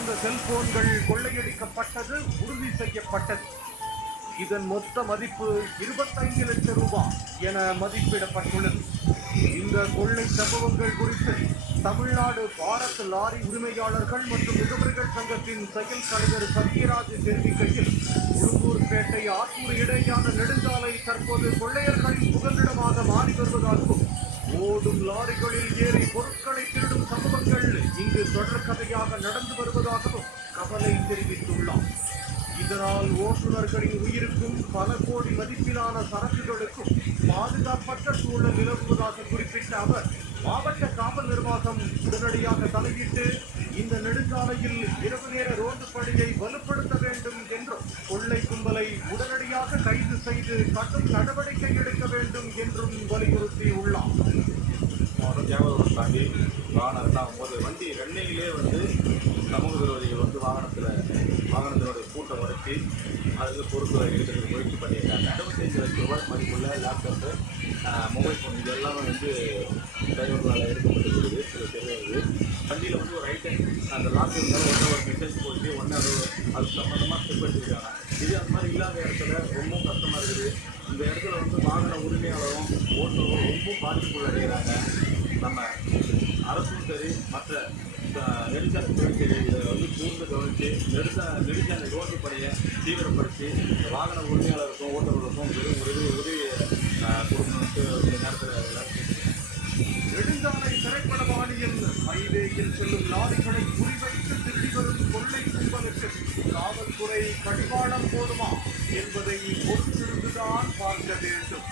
சேர்ந்த செல்போன்கள் கொள்ளையடிக்கப்பட்டது உறுதி செய்யப்பட்டது. இதன் மொத்த மதிப்பு 25 லட்சம் ரூபாய் என மதிப்பிடப்பட்டுள்ளது. இந்த கொள்ளை சம்பவங்கள் குறித்து தமிழ்நாடு பாரத் லாரி உரிமையாளர்கள் மற்றும் முகவர்கள் சங்கத்தின் செயல் தலைவர் சத்யராஜ் தெரிவிக்கையில், உடும்பூர்பேட்டை ஆத்தூர் இடையேயான நெடுஞ்சாலை தற்போது கொள்ளையர்களின் புகலிடமாக மாறி வருவதாகவும், ஓடும் லாரிகளில் ஏறி பொருட்களை திருடும் சம்பவங்கள் இங்கு தொடர்கதையாக நடந்து வருவதாகவும் கவலை தெரிவித்துள்ளார். இதனால் ஓட்டுநர்களின் உயிருக்கும் பல கோடி மதிப்பிலான சரக்குகளுக்கும் பாதுகாப்பற்ற சூழல் நிலவுவதாக குறிப்பிட்ட அவர், மாவட்ட காவல் நிர்வாகம் உடனடியாக தலையிட்டு இந்த நெடுஞ்சாலையில் இரவு நேர ரோந்து பணியை வலுப்படுத்த வேண்டும் என்றும், கொள்ளை கும்பலை உடனடியாக கைது செய்து கடும் நடவடிக்கை எடுக்க வேண்டும் என்றும் வலியுறுத்தியுள்ளார். தாண்டி வாகனம் ரெண்டாகும்போது வண்டி வெண்ணையிலே சமூக விரோதிகள் வாகனத்தினுடைய கூட்டம் உடைச்சி அதுக்கு பொருட்களை எடுக்கிறதுக்கு முயற்சி பண்ணியிருக்காங்க. 25 லட்சம் ரூபாய் மதிப்புள்ள லேப்டாப்பு, மொபைல் ஃபோன் இது எல்லாமே டிரைவர்களால் எடுக்கப்பட்டுள்ளது. இது தெரியாது. வண்டியில் ஒரு ஐட்டம் அந்த லாக் இருந்தாலும் ஒரு மெசேஜ் போட்டு அது சம்மந்தமாக ஸ்டெப் எடுத்துருக்காங்க. இது அந்த மாதிரி இல்லாத இடத்துல ரொம்ப கஷ்டமாக இருக்குது. இந்த இடத்துல வாகன உரிமையாளரும் ஓட்டுநரும் ரொம்ப பாதிப்புக்குள்ளடைகிறாங்க. நம்ம அரசும் சரி மற்ற நெடுஞ்சாலைத்துறையும் சரி இதை கூர்ந்து கவனித்து நெடுஞ்சாலை ரோட்டு பணியை தீவிரப்படுத்தி வாகன உரிமையாளருக்கும் ஓட்டுநர்களுக்கும் உதவி கொடுக்கணும்னு நேரத்தில் நெடுஞ்சாலை திரைப்படவாணியில் ஹைவேயில் செல்லும் லாரிகளை குறிவைத்து திருடி வரும் கொள்ளை கும்பலுக்கு காவல்துறை கடிவாளம் போடுமா என்பதை பொறுத்திருந்துதான் பார்க்க வேண்டும்.